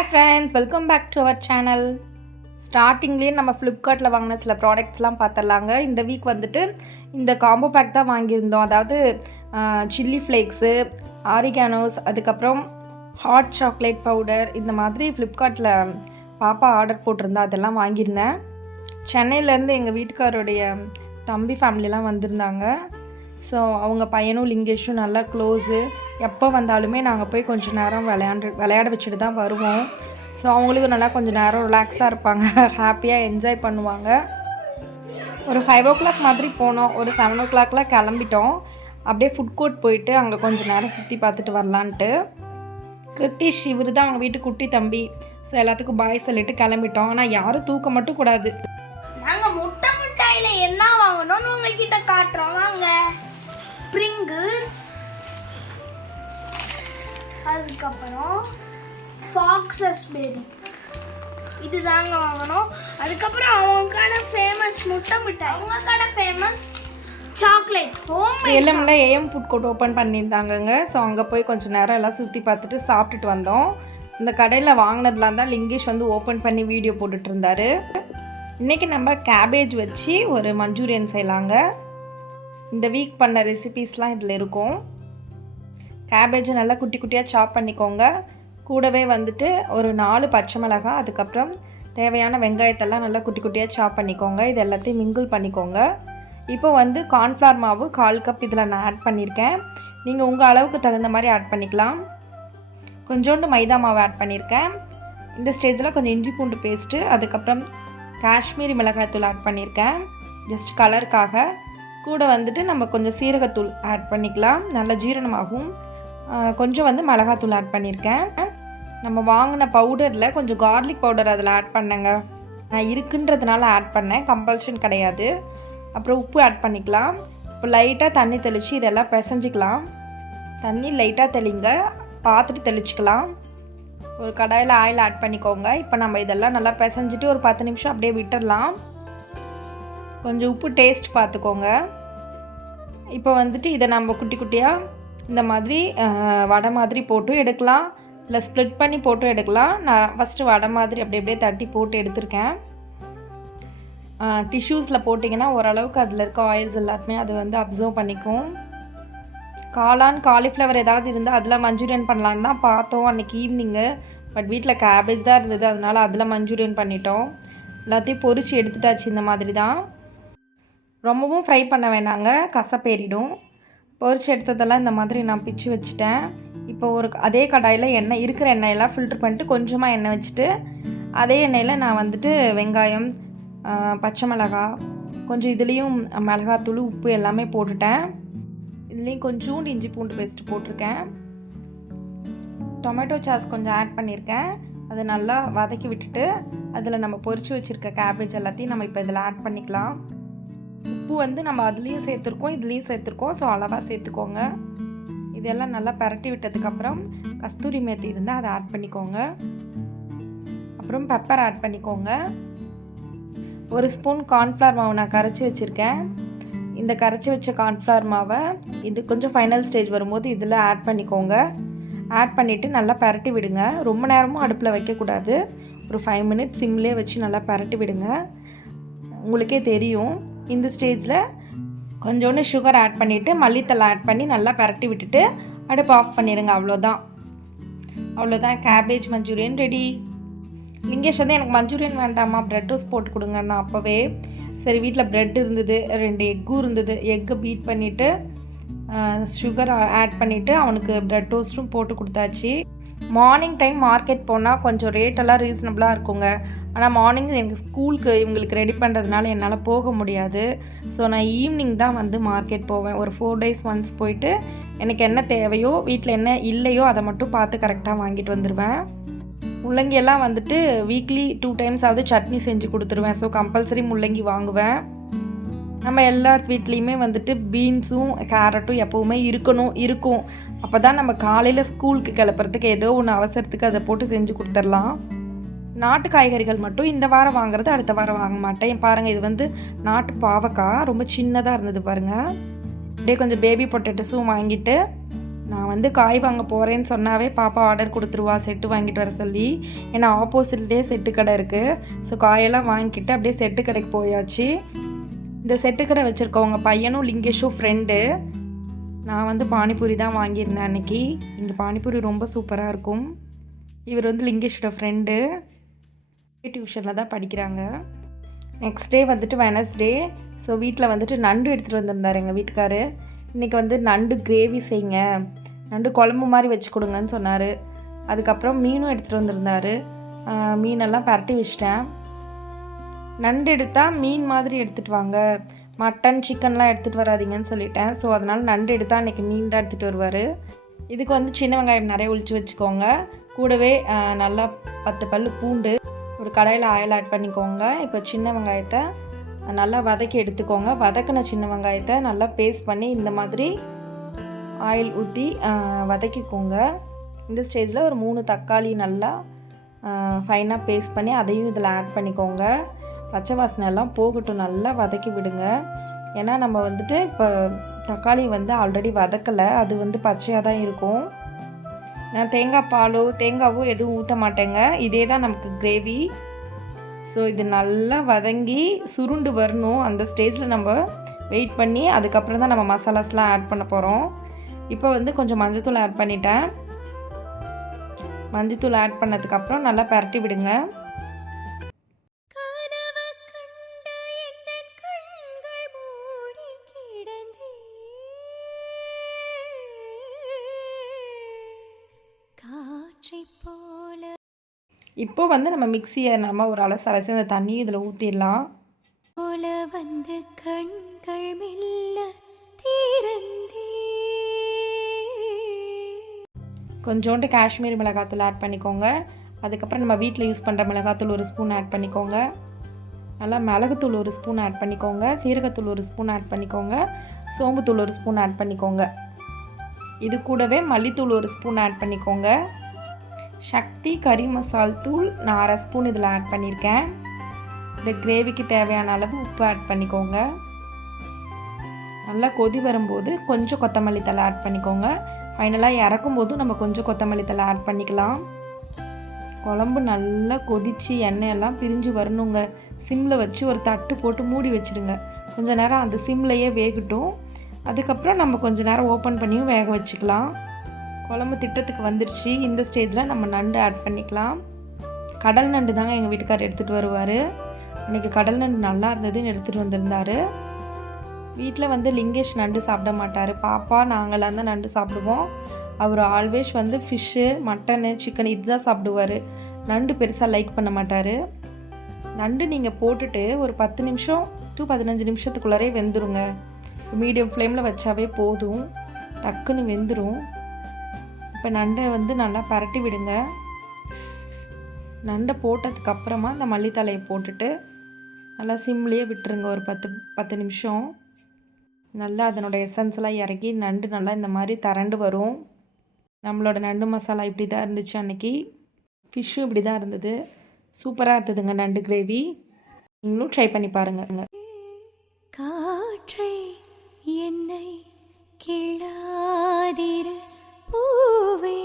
Hi friends, welcome back to our channel. ஸ்டார்டிங்லேயே நம்ம ஃப்ளிப்கார்ட்டில் வாங்கின சில ப்ராடக்ட்ஸ்லாம் பார்த்துடலாங்க. இந்த வீக் வந்துட்டு இந்த காம்போ பேக் தான் வாங்கியிருந்தோம். அதாவது சில்லி ஃப்ளேக்ஸு, ஆரிகானோஸ், அதுக்கப்புறம் ஹாட் சாக்லேட் பவுடர், இந்த மாதிரி ஃப்ளிப்கார்ட்டில் பாப்பா ஆர்டர் போட்டிருந்தா அதெல்லாம் வாங்கியிருந்தேன். சென்னையிலேருந்து எங்கள் வீட்டுக்காரோடைய தம்பி ஃபேமிலிலாம் வந்திருந்தாங்க. ஸோ அவங்க பையனும் லிங்கேஷும் நல்லா க்ளோஸு. எப்போ வந்தாலுமே நாங்கள் போய் கொஞ்சம் நேரம் விளையாட வச்சுட்டு தான் வருவோம். ஸோ அவங்களுக்கும் நல்லா கொஞ்சம் நேரம் ரிலாக்ஸாக இருப்பாங்க, ஹாப்பியாக என்ஜாய் பண்ணுவாங்க. ஒரு 5 o'clock மாதிரி போனோம். ஒரு 7 o'clockலாம் கிளம்பிட்டோம். அப்படியே ஃபுட் கோர்ட் போயிட்டு அங்கே கொஞ்சம் நேரம் சுற்றி பார்த்துட்டு வரலான்ட்டு. கிருத்திஷ் இவர் தான் அவங்க வீட்டு குட்டி தம்பி. ஸோ எல்லாத்துக்கும் பாய் சொல்லிட்டு கிளம்பிட்டோம். ஆனால் யாரும் தூக்க மட்டும் கூடாது. நாங்கள் முட்டையில் என்ன வாங்கணும்னு உங்ககிட்ட காட்டுறோம் வாங்க. பிரிங்கிள்ஸ், அதுக்கப்புறம் ஃபாக்ஸஸ் பெரி, இது தாங்க வாங்கணும். அதுக்கப்புறம் அவங்க கடை ஃபேமஸ் முட்டை மிட்டாய், அவங்க கடை ஃபேமஸ் சாக்லேட் ஹோம். சேலமில் ஏஎம் ஃபுட் கோர்ட் ஓப்பன் பண்ணியிருந்தாங்கங்க. ஸோ அங்கே போய் கொஞ்சம் நேரம் எல்லாம் சுற்றி பார்த்துட்டு சாப்பிட்டுட்டு வந்தோம். இந்த கடையில் வாங்கினதுலாம் தான் லிங்கேஷ் வந்து ஓப்பன் பண்ணி வீடியோ போட்டுட்டு இருந்தார். இன்றைக்கி நம்ம கேபேஜ் வச்சு ஒரு மஞ்சூரியன் செய்யலாங்க. இந்த வீக் பண்ண ரெசிபீஸ்லாம் இதில் இருக்கும். கேபேஜை நல்லா குட்டி குட்டியாக சாப் பண்ணிக்கோங்க. கூடவே வந்துட்டு ஒரு 4 பச்சை மிளகாய், அதுக்கப்புறம் தேவையான வெங்காயத்தெல்லாம் நல்லா குட்டி குட்டியாக சாப் பண்ணிக்கோங்க. இது எல்லாத்தையும் மிங்கிள் பண்ணிக்கோங்க. இப்போ வந்து கார்ன்ஃப்ளவர் மாவு 1/4 கப் இதில் நான் ஆட் பண்ணியிருக்கேன். நீங்கள் உங்கள் அளவுக்கு தகுந்த மாதிரி ஆட் பண்ணிக்கலாம். கொஞ்சோண்டு மைதா மாவு ஆட் பண்ணியிருக்கேன். இந்த ஸ்டேஜில் கொஞ்சம் இஞ்சி பூண்டு பேஸ்ட்டு, அதுக்கப்புறம் காஷ்மீரி மிளகாய்த்தூள் ஆட் பண்ணியிருக்கேன் ஜஸ்ட் கலருக்காக. கூட வந்துட்டு நம்ம கொஞ்சம் சீரகத்தூள் ஆட் பண்ணிக்கலாம், நல்ல ஜீரணமாகும். கொஞ்சம் வந்து மிளகாத்தூள் ஆட் பண்ணியிருக்கேன். நம்ம வாங்கின பவுடரில் கொஞ்சம் கார்லிக் பவுடர் அதில் ஆட் பண்ணேங்க. நான் இருக்குன்றதுனால ஆட் பண்ணேன், கம்பல்ஷன் கிடையாது. அப்புறம் உப்பு ஆட் பண்ணிக்கலாம். இப்போ லைட்டாக தண்ணி தெளித்து இதெல்லாம் பிசைஞ்சிக்கலாம். தண்ணி லைட்டாக தெளிங்க, பார்த்துட்டு தெளிச்சிக்கலாம். ஒரு கடாயில் ஆயில் ஆட் பண்ணிக்கோங்க. இப்போ நம்ம இதெல்லாம் நல்லா பிசைஞ்சிட்டு ஒரு 10 நிமிஷம் அப்படியே விட்டுடலாம். கொஞ்சம் உப்பு டேஸ்ட் பார்த்துக்கோங்க. இப்போ வந்துட்டு இதை நம்ம குட்டி குட்டியாக இந்த மாதிரி வடை மாதிரி போட்டு எடுக்கலாம், இல்லை ஸ்ப்ளிட் பண்ணி போட்டு எடுக்கலாம். நான் ஃபஸ்ட்டு வடை மாதிரி அப்படியே தட்டி போட்டு எடுத்திருக்கேன். டிஷ்யூஸில் போட்டிங்கன்னா ஓரளவுக்கு அதில் இருக்க ஆயில்ஸ் எல்லாத்துமே அது வந்து அப்சர்வ் பண்ணிக்கும். காலிஃப்ளவர் ஏதாவது இருந்தால் அதில் மஞ்சூரியன் பண்ணலான்னு தான் பார்த்தோம் அன்றைக்கி ஈவினிங்கு. பட் வீட்டில் கேபேஜ் தான் இருந்தது, அதனால் அதில் மஞ்சூரியன் பண்ணிட்டோம். எல்லாத்தையும் பொரித்து எடுத்துட்டாச்சு. இந்த மாதிரி தான், ரொம்பவும் ஃப்ரை பண்ண வேணாங்க, கசப்பேறிடும். பொரிச்சு எடுத்ததெல்லாம் இந்த மாதிரி நான் பிச்சு வச்சுட்டேன். இப்போ அதே கடாயில் இருக்கிற எண்ணெயெல்லாம் ஃபில்ட்ரு பண்ணிட்டு கொஞ்சமாக எண்ணெய் வச்சுட்டு அதே எண்ணெயில் நான் வந்துட்டு வெங்காயம், பச்சை மிளகாய், கொஞ்சம் இதுலேயும் மிளகாத்தூள், உப்பு எல்லாமே போட்டுட்டேன். இதுலேயும் கொஞ்சோண்டு இஞ்சி பூண்டு பேஸ்ட்டு போட்டிருக்கேன். டொமேட்டோ சாஸ் கொஞ்சம் ஆட் பண்ணியிருக்கேன். அதை நல்லா வதக்கி விட்டுட்டு அதில் நம்ம பொரிச்சு வச்சுருக்க கேபேஜ் எல்லாத்தையும் நம்ம இப்போ இதில் ஆட் பண்ணிக்கலாம். உப்பு வந்து நம்ம அதுலேயும் சேர்த்துருக்கோம், இதுலேயும் சேர்த்துருக்கோம். ஸோ அளவாக சேர்த்துக்கோங்க. இதெல்லாம் நல்லா பரட்டி விட்டதுக்கப்புறம் கஸ்தூரி மேத்தி இருந்தால் அதை ஆட் பண்ணிக்கோங்க. அப்புறம் பெப்பர் ஆட் பண்ணிக்கோங்க. 1 ஸ்பூன் கார்ன்ஃப்ளவர் மாவு நான் கரைச்சி வச்சுருக்கேன். இந்த கரைச்சி வச்ச கார்ன்ஃப்ளவர் மாவை இது கொஞ்சம் ஃபைனல் ஸ்டேஜ் வரும்போது இதில் ஆட் பண்ணிக்கோங்க. ஆட் பண்ணிவிட்டு நல்லா பரட்டி விடுங்க. ரொம்ப நேரமும் அடுப்பில் வைக்கக்கூடாது. ஒரு 5 minutes சிம்லேயே வச்சு நல்லா பரட்டி விடுங்க. உங்களுக்கே தெரியும். இந்த ஸ்டேஜில் கொஞ்சோண்டு சுகர் ஆட் பண்ணிவிட்டு மல்லித்தலை ஆட் பண்ணி நல்லா பரட்டி விட்டுட்டு அடுப்பு ஆஃப் பண்ணிடுங்க. அவ்வளோதான் கேபேஜ் மஞ்சூரியன் ரெடி. லிங்கேஷ் வந்து எனக்கு மஞ்சூரியன் வேண்டாமா, ப்ரெட் டோஸ்ட் போட்டு கொடுங்கண்ணா. அப்போவே சரி, வீட்டில் ப்ரெட் இருந்தது, 2 எக்கும் இருந்தது. எக்கை பீட் பண்ணிவிட்டு சுகர் ஆட் பண்ணிவிட்டு அவனுக்கு ப்ரெட் டோஸ்ட்டும் போட்டு கொடுத்தாச்சு. மார்னிங் டைம் மார்க்கெட் போனால் கொஞ்சம் ரேட்டெல்லாம் ரீசனபிளாக இருக்குங்க. ஆனால் மார்னிங் எனக்கு ஸ்கூலுக்கு இவங்களுக்கு ரெடி பண்ணுறதுனால என்னால் போக முடியாது. ஸோ நான் ஈவினிங் தான் வந்து மார்க்கெட் போவேன். ஒரு 4 days ஒன்ஸ் போயிட்டு எனக்கு என்ன தேவையோ, வீட்டில் என்ன இல்லையோ அதை மட்டும் பார்த்து கரெக்டாக வாங்கிட்டு வந்துடுவேன். முள்ளங்கியெல்லாம் வந்துட்டு வீக்லி 2 times ஆகுது சட்னி செஞ்சு கொடுத்துருவேன். ஸோ கம்பல்சரி முள்ளங்கி வாங்குவேன். நம்ம எல்லார் வீட்லேயுமே வந்துட்டு பீன்ஸும் கேரட்டும் எப்போவுமே இருக்கும். அப்போ தான் நம்ம காலையில் ஸ்கூலுக்கு கிளப்புறதுக்கு ஏதோ ஒன்று அவசரத்துக்கு அதை போட்டு செஞ்சு கொடுத்துடலாம். நாட்டு காய்கறிகள் மட்டும் இந்த வாரம் வாங்குறது, அடுத்த வாரம் வாங்க மாட்டேன். பாருங்கள், இது வந்து நாட்டு பாவக்காய் ரொம்ப சின்னதாக இருந்தது பாருங்கள். அப்படியே கொஞ்சம் பேபி பொட்டேட்டோஸும் வாங்கிட்டு நான் வந்து காய் வாங்க போகிறேன்னு சொன்னாவே பாப்பா ஆர்டர் கொடுத்துருவா செட்டு வாங்கிட்டு வர சொல்லி. ஏன்னா ஆப்போசிட்லேயே செட்டு கடை இருக்குது. ஸோ காயெல்லாம் வாங்கிக்கிட்டு அப்படியே செட்டு கடைக்கு போயாச்சு. இந்த செட்டு கடை வச்சுருக்கவங்க பையனும் லிங்கேஷும் ஃப்ரெண்டு. நான் வந்து பானிபூரி தான் வாங்கியிருந்தேன் அன்றைக்கி. இங்கே பானிபூரி ரொம்ப சூப்பராக இருக்கும். இவர் வந்து லிங்கேஷோட ஃப்ரெண்டு, டியூஷனில் தான் படிக்கிறாங்க. நெக்ஸ்ட் டே வந்துட்டு வெனஸ்டே. ஸோ வீட்டில் வந்துட்டு நண்டு எடுத்துகிட்டு வந்திருந்தார் எங்கள் வீட்டுக்காரு. இன்றைக்கி வந்து நண்டு கிரேவி செய்யுங்க, நண்டு குழம்பு மாதிரி வச்சு கொடுங்கன்னு சொன்னார். அதுக்கப்புறம் மீனும் எடுத்துகிட்டு வந்திருந்தார். மீனெல்லாம் பரட்டி வச்சிட்டேன். நண்டு எடுத்தால் மீன் மாதிரி எடுத்துகிட்டு வாங்க, மட்டன் சிக்கன்லாம் எடுத்துகிட்டு வராதிங்கன்னு சொல்லிட்டேன். ஸோ அதனால் நண்டு எடுத்தால் அன்றைக்கி மீன் தான் எடுத்துகிட்டு வருவார். இதுக்கு வந்து சின்ன வெங்காயம் நிறைய ஒழிச்சு வச்சுக்கோங்க. கூடவே நல்லா 10 பல் பூண்டு, ஒரு கடாயில் ஆயில் ஆட் பண்ணிக்கோங்க. இப்போ சின்ன வெங்காயத்தை நல்லா வதக்கி எடுத்துக்கோங்க. வதக்கின சின்ன வெங்காயத்தை நல்லா பேஸ்ட் பண்ணி இந்த மாதிரி ஆயில் ஊற்றி வதக்கிக்கோங்க. இந்த ஸ்டேஜில் ஒரு 3 தக்காளி நல்லா ஃபைனாக பேஸ்ட் பண்ணி அதையும் இதில் ஆட் பண்ணிக்கோங்க. பச்சை வாசனை எல்லாம் போகட்டும், நல்லா வதக்கி விடுங்க. ஏன்னா நம்ம வந்துட்டு இப்போ தக்காளி வந்து ஆல்ரெடி வதக்கலை, அது வந்து பச்சையாக தான் இருக்கும். நான் தேங்காய் பாலோ தேங்காவோ எதுவும் ஊற்ற மாட்டேங்க. இதே தான் நமக்கு கிரேவி. ஸோ இது நல்லா வதங்கி சுருண்டு வரணும். அந்த ஸ்டேஜில் நம்ம வெயிட் பண்ணி அதுக்கப்புறம் தான் நம்ம மசாலாஸ்லாம் ஆட் பண்ண போகிறோம். இப்போ வந்து கொஞ்சம் மஞ்சத்தூள் ஆட் பண்ணிட்டேன். மஞ்சத்தூள் ஆட் பண்ணதுக்கப்புறம் நல்லா பரட்டி விடுங்க. இப்போ வந்து நம்ம மிக்சியை நம்ம ஒரு அலசி அந்த தண்ணியும் இதில் ஊற்றிடலாம். வந்து கண்கள் மெல்ல தீரந்தே. கொஞ்சோண்டு காஷ்மீரி மிளகாத்தூள் ஆட் பண்ணிக்கோங்க. அதுக்கப்புறம் நம்ம வீட்டில் யூஸ் பண்ணுற மிளகாத்தூள் 1 ஸ்பூன் ஆட் பண்ணிக்கோங்க. நல்லா மிளகுத்தூள் 1 ஸ்பூன் ஆட் பண்ணிக்கோங்க. சீரகத்தூள் 1 ஸ்பூன் ஆட் பண்ணிக்கோங்க. சோம்புத்தூள் 1 ஸ்பூன் ஆட் பண்ணிக்கோங்க. இது கூடவே மல்லித்தூள் 1 ஸ்பூன் ஆட் பண்ணிக்கோங்க. சக்தி கறி மசால் தூள் நான் 1/2 ஸ்பூன் இதில் ஆட் பண்ணியிருக்கேன். இந்த கிரேவிக்கு தேவையான அளவு உப்பு ஆட் பண்ணிக்கோங்க. நல்லா கொதி வரும்போது கொஞ்சம் கொத்தமல்லி தழை ஆட் பண்ணிக்கோங்க. ஃபைனலாக இறக்கும் போதும் நம்ம கொஞ்சம் கொத்தமல்லி தழை ஆட் பண்ணிக்கலாம். குழம்பு நல்லா கொதித்து எண்ணெயெல்லாம் பிரிஞ்சு வரணுங்க. சிம்மில் வச்சு ஒரு தட்டு போட்டு மூடி வச்சுடுங்க. கொஞ்சம் நேரம் அந்த சிம்லையே வேகட்டும். அதுக்கப்புறம் நம்ம கொஞ்சம் நேரம் ஓப்பன் பண்ணியும் வேக வச்சுக்கலாம். குழம்பு திட்டத்துக்கு வந்துடுச்சு. இந்த ஸ்டேஜில் நம்ம நண்டு ஆட் பண்ணிக்கலாம். கடல் நண்டு தாங்க எங்கள் வீட்டுக்காரர் எடுத்துகிட்டு வருவார். இன்றைக்கி கடல் நண்டு நல்லா இருந்ததுன்னு எடுத்துகிட்டு வந்திருந்தார். வீட்டில் வந்து லிங்கேஷ் நண்டு சாப்பிட மாட்டார். பாப்பா நாங்களாம் தான் நண்டு சாப்பிடுவோம். அவர் ஆல்வேஸ் வந்து ஃபிஷ்ஷு, மட்டனு, சிக்கன் இதுதான் சாப்பிடுவார். நண்டு பெருசாக லைக் பண்ண மாட்டார். நண்டு நீங்கள் போட்டுட்டு ஒரு 10 நிமிஷம் to 15 நிமிஷத்துக்குள்ளாரே வெந்துருங்க. மீடியம் ஃப்ளேமில் வச்சாவே போதும், டக்குன்னு வெந்துடும். இப்போ நண்டை வந்து நல்லா பரட்டி விடுங்க. நண்டை போட்டதுக்கப்புறமா அந்த மல்லித்தலையை போட்டுட்டு நல்லா சிம்லேயே விட்டுருங்க ஒரு 10 நிமிஷம். நல்லா அதனோட எசன்ஸ்லாம் இறக்கி நண்டு நல்லா இந்த மாதிரி திரண்டு வரும். நம்மளோட நண்டு மசாலா இப்படி தான் இருந்துச்சு அன்றைக்கி. ஃபிஷ்ஷும் இப்படி தான் இருந்தது. சூப்பராக இருந்ததுங்க நண்டு கிரேவி. நீங்களும் ட்ரை பண்ணி பாருங்க. காற்றை என்னை கிள்ளாதிரு பூவே,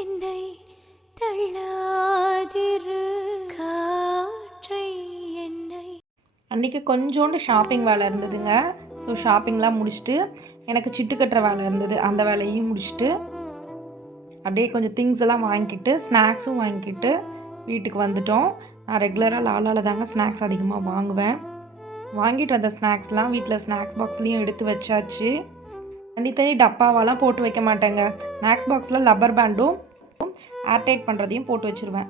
என்னை தள்ளாதிரு காற்றை என்னை. அன்றைக்கி கொஞ்சோண்டு ஷாப்பிங் வேலை இருந்ததுங்க. ஸோ ஷாப்பிங்லாம் முடிச்சுட்டு எனக்கு சிட்டு கட்டுற வேலை இருந்தது. அந்த வேலையும் முடிச்சுட்டு அப்படியே கொஞ்சம் திங்ஸ் எல்லாம் வாங்கிக்கிட்டு ஸ்நாக்ஸும் வாங்கிக்கிட்டு வீட்டுக்கு வந்துட்டோம். நான் ரெகுலராக லாலாவில் தாங்க ஸ்நாக்ஸ் அதிகமாக வாங்குவேன். வாங்கிட்டு வந்த ஸ்நாக்ஸ்லாம் வீட்டில் ஸ்நாக்ஸ் பாக்ஸ்லேயும் எடுத்து வச்சாச்சு. தனி டப்பாவெல்லாம் போட்டு வைக்க மாட்டேங்க. ஸ்நாக்ஸ் பாக்ஸில் லப்பர் பேண்டும் ஏர்டைட் பண்ணுறதையும் போட்டு வச்சுருவேன்.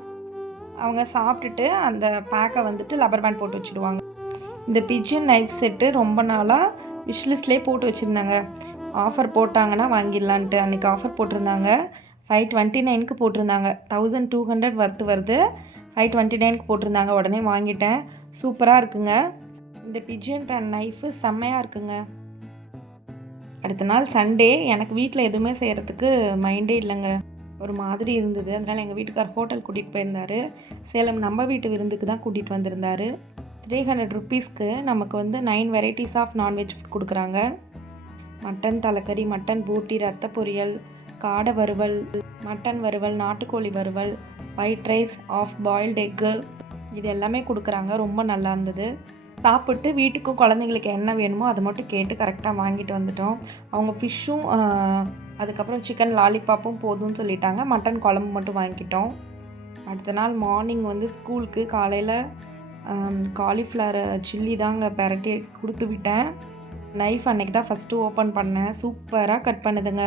அவங்க சாப்பிட்டுட்டு அந்த பேக்கை வந்துட்டு லப்பர் பேண்ட் போட்டு வச்சுடுவாங்க. இந்த பிஜியன் நைஃப் செட்டு ரொம்ப நாளாக விஷ்லிஸ்ட்லேயே போட்டு வச்சுருந்தாங்க. ஆஃபர் போட்டாங்கன்னா வாங்கிடலான்ட்டு. அன்றைக்கி ஆஃபர் போட்டிருந்தாங்க. 529க்கு போட்டிருந்தாங்க. 1200 வர்த்து வருது. 529க்கு போட்டிருந்தாங்க. உடனே வாங்கிட்டேன். சூப்பராக இருக்குங்க. இந்த பிஜியன் பிராண்ட் நைஃபு செம்மையாக இருக்குங்க. அடுத்த நாள் சண்டே. எனக்கு வீட்டில் எதுவுமே செய்கிறதுக்கு மைண்டே இல்லைங்க. ஒரு மாதிரி இருந்தது. அதனால் எங்கள் வீட்டுக்கார் ஹோட்டல் கூட்டிகிட்டு போயிருந்தார். சேலம் நம்ம வீட்டு விருந்துக்கு தான் கூட்டிகிட்டு வந்திருந்தார். 300 ருப்பீஸ்க்கு நமக்கு வந்து 9 வெரைட்டிஸ் ஆஃப் நான்வெஜ் ஃபுட் கொடுக்குறாங்க. மட்டன் தலைக்கறி, மட்டன் பூட்டி, ரத்த பொரியல், காடை வறுவல், மட்டன் வறுவல், நாட்டுக்கோழி வறுவல், white rice, half boiled egg, இது எல்லாமே கொடுக்குறாங்க. ரொம்ப நல்லா இருந்தது. சாப்பிட்டு வீட்டுக்கும் குழந்தைங்களுக்கு என்ன வேணுமோ அதை மட்டும் கேட்டு கரெக்டாக வாங்கிட்டு வந்துட்டோம். அவங்க ஃபிஷ்ஷும் அதுக்கப்புறம் சிக்கன் லாலிபாப்பும் போதும்னு சொல்லிட்டாங்க. மட்டன் குழம்பு மட்டும் வாங்கிக்கிட்டோம். அடுத்த நாள் மார்னிங் வந்து ஸ்கூலுக்கு காலையில் காலிஃப்ளவர் சில்லி தாங்க பெரட்டி கொடுத்து விட்டேன். நைஃப் அன்றைக்கி தான் ஃபஸ்ட்டு ஓப்பன் பண்ணேன். சூப்பராக கட் பண்ணுதுங்க.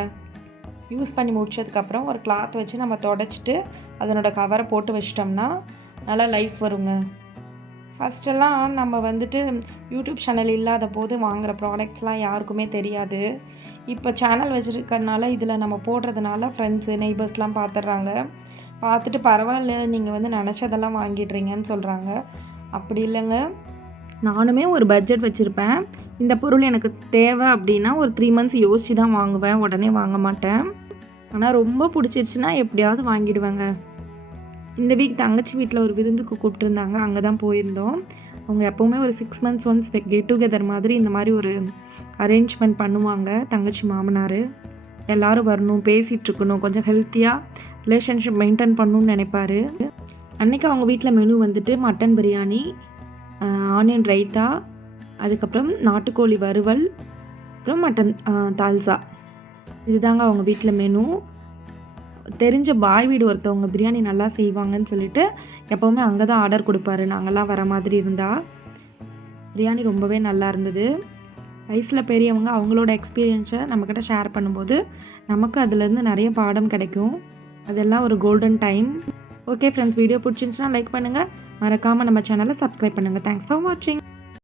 யூஸ் பண்ணி முடிச்சதுக்கப்புறம் ஒரு கிளாத் வச்சு நம்ம தொடச்சிட்டு அதனோட கவரை போட்டு வச்சிட்டோம்னா நல்லா லைஃப் வருங்க. ஃபஸ்ட்டெல்லாம் நம்ம வந்துட்டு யூடியூப் சேனல் இல்லாத போது வாங்குகிற ப்ராடக்ட்ஸ்லாம் யாருக்குமே தெரியாது. இப்போ சேனல் வச்சுருக்கறனால இதில் நம்ம போடுறதுனால ஃப்ரெண்ட்ஸு நெய்பர்ஸ்லாம் பார்த்துட்றாங்க. பார்த்துட்டு பரவாயில்ல, நீங்கள் வந்து நினச்சதெல்லாம் வாங்கிடுறீங்கன்னு சொல்கிறாங்க. அப்படி இல்லைங்க, நானுமே ஒரு பட்ஜெட் வச்சுருப்பேன். இந்த பொருள் எனக்கு தேவை அப்படின்னா ஒரு 3 months யோசித்து தான் வாங்குவேன், உடனே வாங்க மாட்டேன். ஆனால் ரொம்ப பிடிச்சிருச்சுன்னா எப்படியாவது வாங்கிடுவேங்க. இந்த வீக் தங்கச்சி வீட்டில் ஒரு விருந்துக்கு கூப்பிட்டுருந்தாங்க, அங்கே தான் போயிருந்தோம். அவங்க எப்போவுமே ஒரு 6 months ஒன்ஸ் கெட் டுகெதர் மாதிரி இந்த மாதிரி ஒரு அரேஞ்ச்மெண்ட் பண்ணுவாங்க. தங்கச்சி மாமனார் எல்லோரும் வரணும், பேசிகிட்ருக்கணும், கொஞ்சம் ஹெல்த்தியாக ரிலேஷன்ஷிப் மெயின்டைன் பண்ணணும்னு நினைப்பார். அன்றைக்கி அவங்க வீட்டில் மெனு வந்துட்டு மட்டன் பிரியாணி, ஆனியன் ரைத்தா, அதுக்கப்புறம் நாட்டுக்கோழி வறுவல், அப்புறம் மட்டன் தால்சா. இதுதாங்க அவங்க வீட்டில் மெனு. தெரிஞ்ச பாய் வீடு ஒருத்தவங்க பிரியாணி நல்லா செய்வாங்கன்னு சொல்லிட்டு எப்போவுமே அங்கே தான் ஆர்டர் கொடுப்பாரு. நாங்கள்லாம் வர மாதிரி இருந்தால் பிரியாணி ரொம்பவே நல்லா இருந்தது. வயசில் பெரியவங்க அவங்களோட எக்ஸ்பீரியன்ஸை நம்மக்கிட்ட ஷேர் பண்ணும்போது நமக்கு அதுலேருந்து நிறைய பாடம் கிடைக்கும். அதெல்லாம் ஒரு golden time. Okay friends, video பிடிச்சிருந்துச்சுன்னா லைக் பண்ணுங்கள், மறக்காமல் நம்ம சேனலை சப்ஸ்கிரைப் பண்ணுங்கள். தேங்க்ஸ் ஃபார் வாட்சிங்.